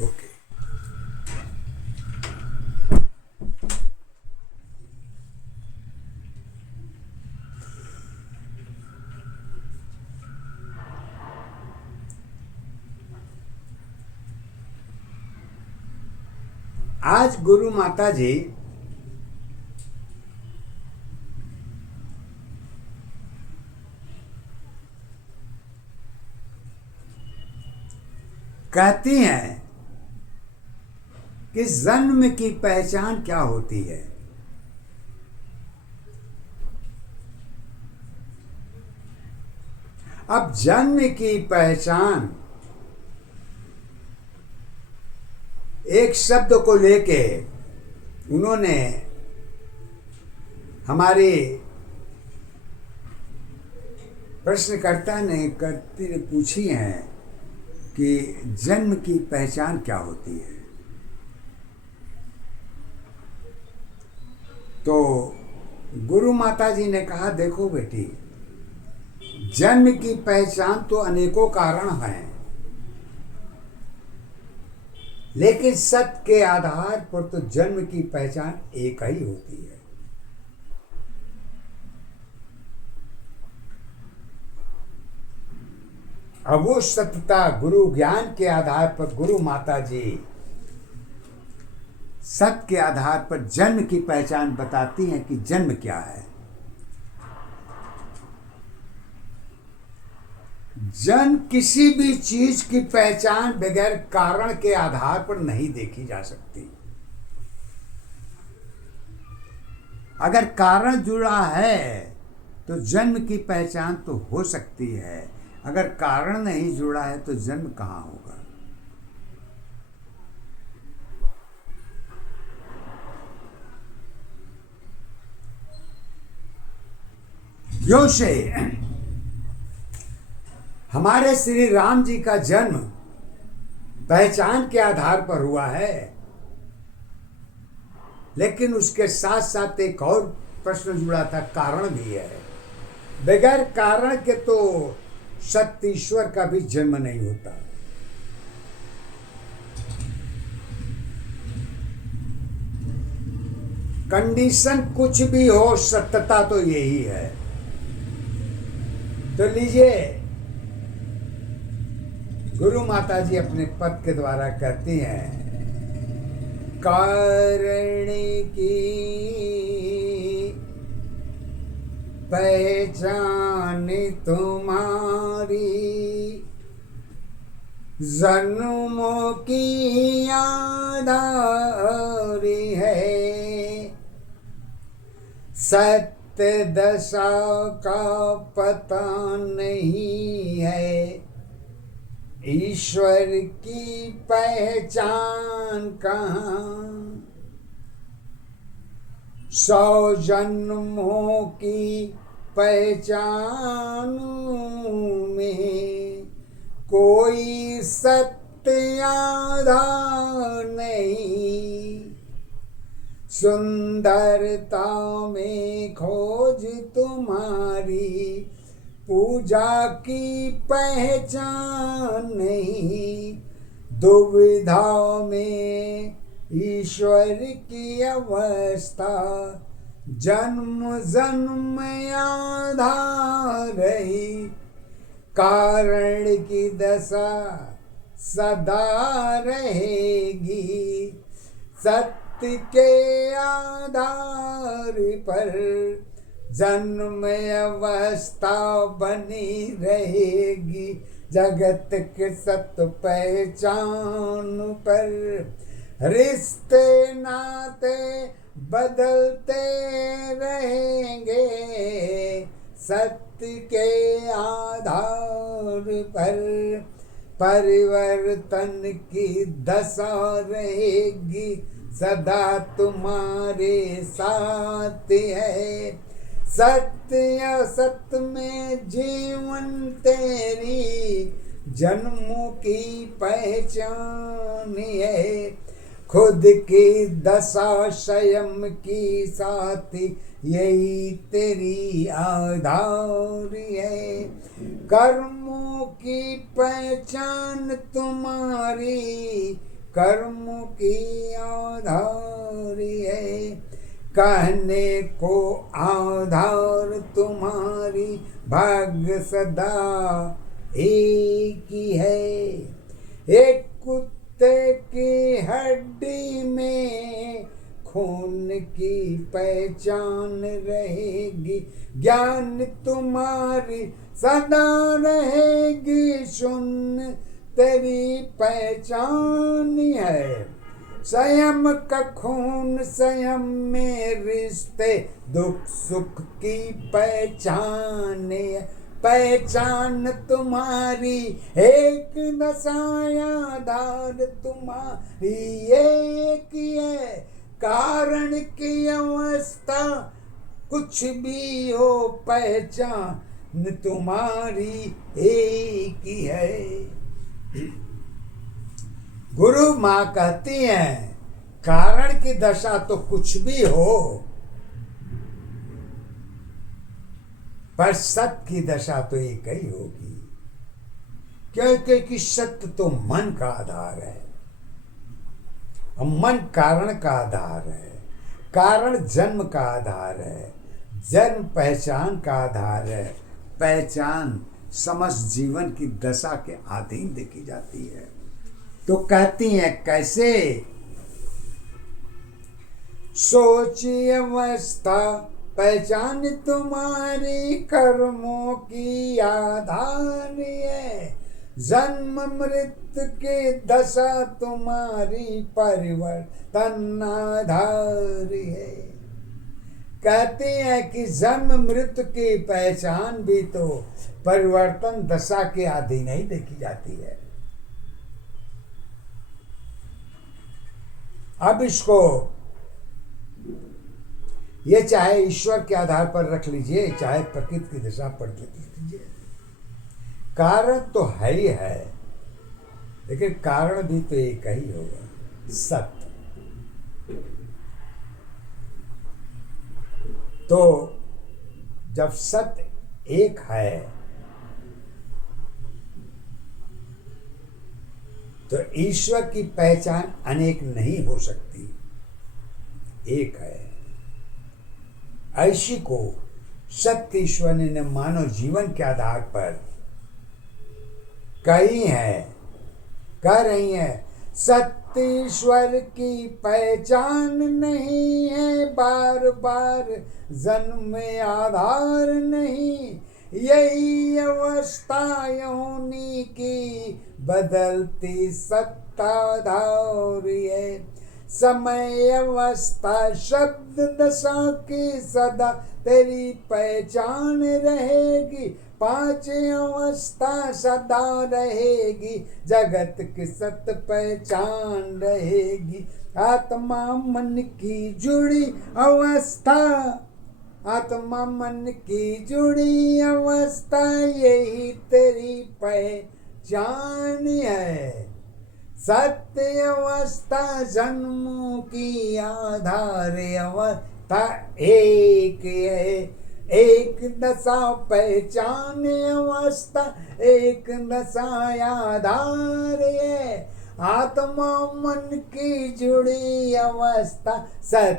Okay. आज गुरु माता जी कहती हैं कि जन्म की पहचान क्या होती है। अब जन्म की पहचान एक शब्द को लेके उन्होंने हमारे प्रश्नकर्ता ने पूछी है कि जन्म की पहचान क्या होती है। तो गुरु माता जी ने कहा, देखो बेटी, जन्म की पहचान तो अनेकों कारण हैं, लेकिन सत्य के आधार पर तो जन्म की पहचान एक ही होती है। अब वो सत्यता गुरु ज्ञान के आधार पर गुरु माता जी सत्य के आधार पर जन्म की पहचान बताती हैं कि जन्म क्या है। जन्म किसी भी चीज की पहचान बगैर कारण के आधार पर नहीं देखी जा सकती। अगर कारण जुड़ा है तो जन्म की पहचान तो हो सकती है, अगर कारण नहीं जुड़ा है तो जन्म कहाँ होगा। क्यों से हमारे श्री राम जी का जन्म पहचान के आधार पर हुआ है, लेकिन उसके साथ साथ एक और प्रश्न जुड़ा था, कारण भी है। बगैर कारण के तो सत्य ईश्वर का भी जन्म नहीं होता। कंडीशन कुछ भी हो, सत्यता तो यही है। तो लीजिए, गुरु माता जी अपने पद के द्वारा कहती हैं, कारण की पहचान तुम्हारी जन्मों की आधारी है, सत्य दशा का पता नहीं है, ईश्वर की पहचान कहाँ। 100 जन्मों की पहचान में कोई सत्य आधार नहीं, सुंदरता में खोज तुम्हारी पूजा की पहचान नहीं, दुविधा में ईश्वर की अवस्था जन्म जन्म आधार रही, कारण की दशा सदा रहेगी, सत्य के आधार पर जन्म अवस्था बनी रहेगी, जगत के सत्य पहचान पर रिश्ते नाते बदलते रहेंगे, सत्य के आधार पर परिवर्तन की दशा रहेगी, सदा तुम्हारे साथ है, सत्य असत्य में जीवन तेरी जन्मों की पहचान है, खुद की दशा स्वयं की साथी यही तेरी आधार है, कर्मों की पहचान तुम्हारी कर्मों की आधार है। कहने को आधार तुम्हारी भाग्य सदा एक ही है। एक कुत्ते की हड्डी में खून की पहचान रहेगी, ज्ञान तुम्हारी सदा रहेगी, सुन तेरी पहचान है। संयम का खून संयम में रिश्ते, दुख सुख की पहचान है। पहचान तुम्हारी एक नशाया धार तुम्हारी एक है। कारण की अवस्था कुछ भी हो, पहचान तुम्हारी एक ही है। गुरु माँ कहती हैं कारण की दशा तो कुछ भी हो, पर सत्य की दशा तो एक ही होगी, क्योंकि सत्य तो मन का आधार है और मन कारण का आधार है। कारण जन्म का आधार है, जन्म पहचान का आधार है, पहचान समस्त जीवन की दशा के अधीन देखी जाती है। तो कहती हैं कैसे? सोची अवस्था पहचान तुम्हारी कर्मों की आधार है। जन्म मृत्यु के दशा तुम्हारी परिवर्तन आधार है। कहते हैं कि जन्म मृत्यु की पहचान भी तो परिवर्तन दशा के अधीन ही देखी जाती है। अब इसको ये चाहे ईश्वर के आधार पर रख लीजिए, चाहे प्रकृति की दशा पर रख लीजिए, कारण तो है ही है, लेकिन कारण भी तो एक ही होगा, सत्य। तो जब सत्य एक है तो ईश्वर की पहचान अनेक नहीं हो सकती, एक है। ऐसी को सत्य ईश्वर ने मानव जीवन के आधार पर कह रही है। सत्य ईश्वर की पहचान नहीं है, बार बार जन्म में आधार नहीं। यही अवस्था योनि की बदलती सत्ताधार है। समय अवस्था शब्द दशा की सदा तेरी पहचान रहेगी। पांच अवस्था सदा रहेगी, जगत की सत्य पहचान रहेगी। आत्मा मन की जुड़ी अवस्था, आत्मा मन की जुड़ी अवस्था, यही तेरी पहचान है। सत्य अवस्था जन्मों की आधार अवस्था एक है। एक दशा पहचान अवस्था, एक दशा आधार है। आत्मा मन की जुड़ी अवस्था सत्य